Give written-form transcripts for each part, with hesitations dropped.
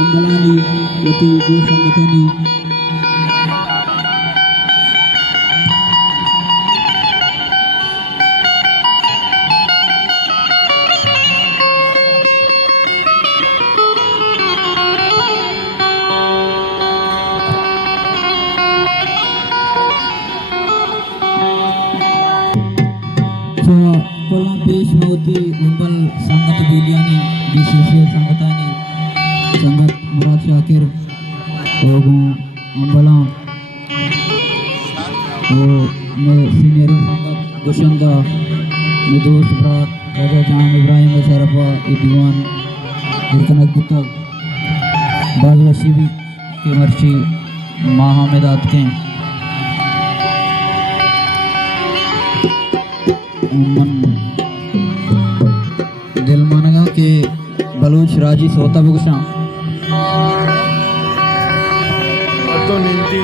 अंबलानी यति गो संगठनी kolam peace mauti umbal sangat buliani di sisi sangatani sangat Murad Syakir logo ambala me senior sangat Gushanda Mudos Prat Raja Jam Ibrahim Sarafa Idiwan Irkanak Butag Bajwa Civic के मर्ची महामेदात के मन दिल मानगा के बलूच राजी सोता बुगशा तो नींदी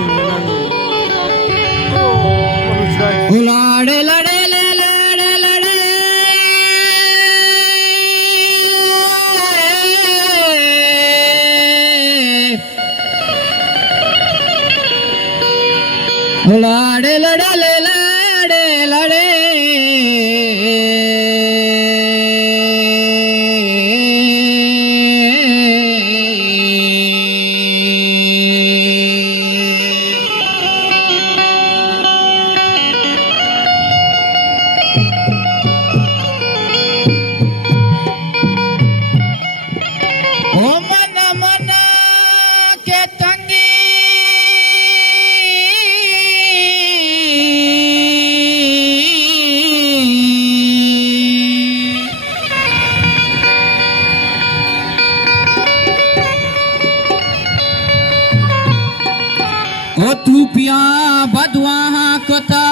उलाड़े लड़े ले लड़े लड़े उलाड़े लड़े ले लड़े लड़े ओ तू पिया बदवा कोता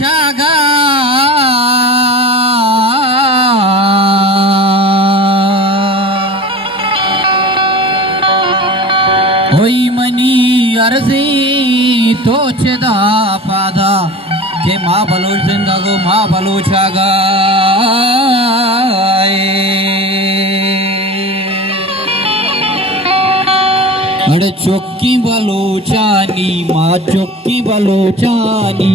जागा ओई मनी अर्जी तोचदा पादा के माँ बलोच जिंदगो माँ बलोचागा अरे चौकी बलोचानी माँ चौकी बलोचानी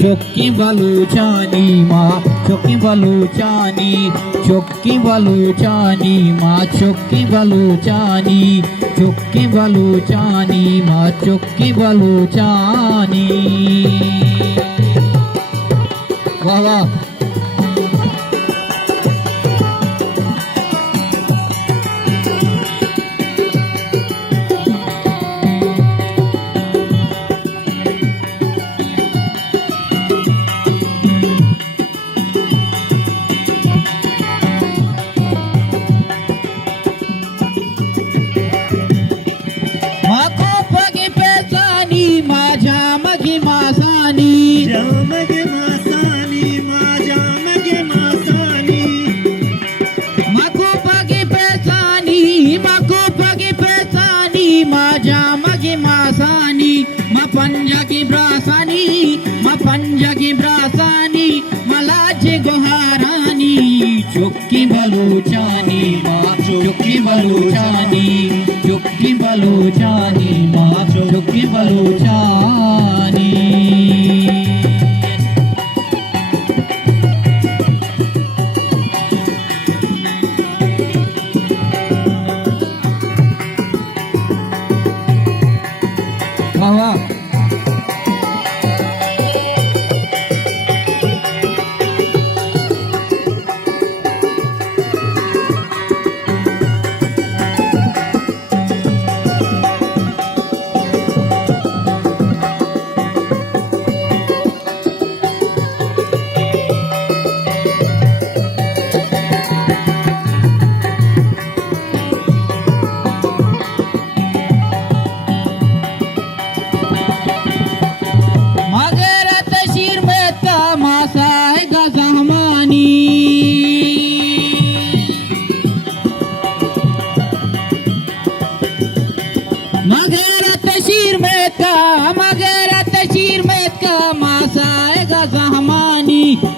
चौकी बलोचानी माँ चौकी बलोचानी चौकी बलोचानी माँ चौकी बलोचानी चौकी बलोचानी माँ चौकी बलोचानी वाह वाह जामगे मासानी माँ जामगे मासानी माको पगे पैसानी माँ जामगे मासानी माँ पंजा की ब्रासानी माँ पंजा की ब्रासानी मलाजे गोहारानी चुक्की बलूचानी माँ चुक्की बलूचानी चुक्की बलूचानी माँ चुक्की बलूचानी वाह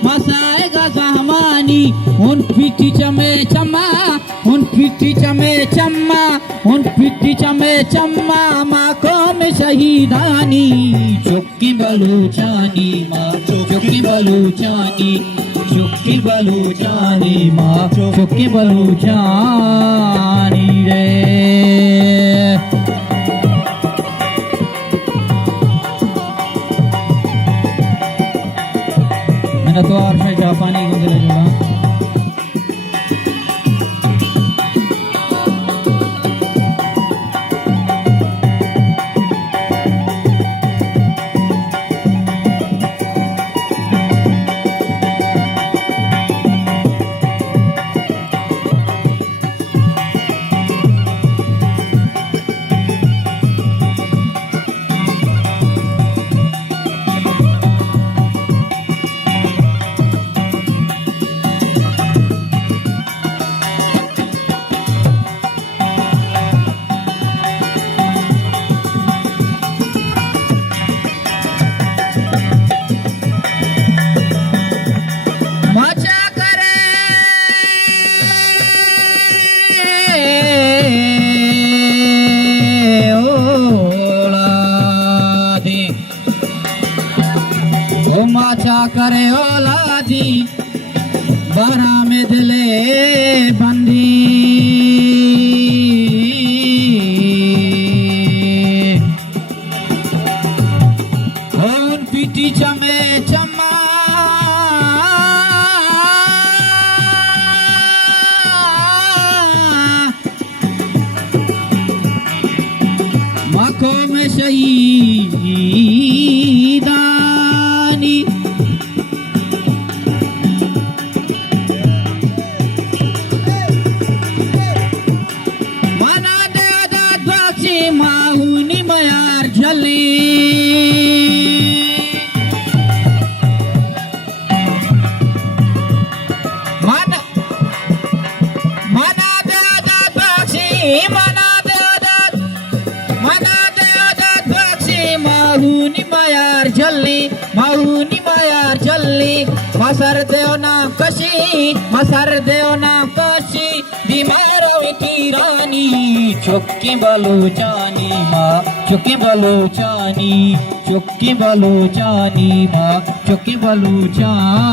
मसाएगा जहमानी उन पीठी चमे चमा उन पिट्टी चमे चम्मा उन पिट्टी चमे चम्मा माखों में शहीदानी चुक्की बलूचानी माँ चुक्की बलूचानी चुक्की बलूचानी माँ चुक्की बलूचानी रे मैंने तो आर में जापानी गुजरे जोड़ा माचा करे औलादी बारा में दिले बंदी उन पीटी चमे चम्मा माखों में शहीदानी माहुनी मयार जली मना दादा बक्षी मना दादा बक्षी माहुनी मयार जल्ली मसर देव नाम कशी दिमारवती रानी चुक्की बलूचानी माँ चुक्की बलूचानी माँ चुक्की बलूचानी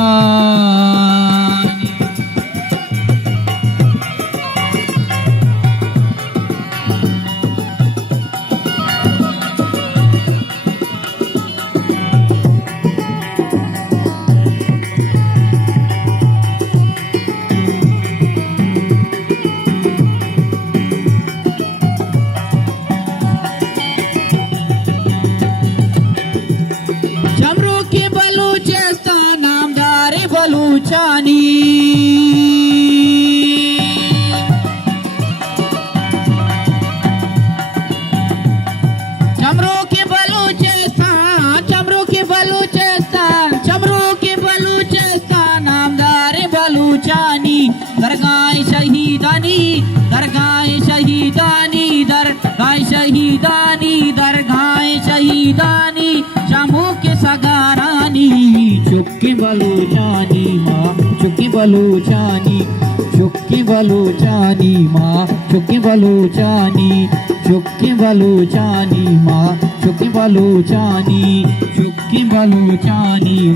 चमरू की बलूचिस्तान नामदारी बलूचानी चमरू की बलूचिस्तान नामदारी बलूचानी दरगाह शहीदानी शामू के सगारानी चुक्की बलूचानी माँ चुक्की बलूचानी माँ चुक्की बलूचानी माँ चुक्की बलूचानी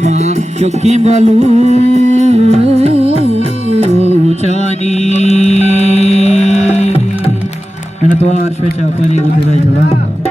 माँ चुक्की बलूचानी मैंने तो आर पे चापनी उधर जोड़ा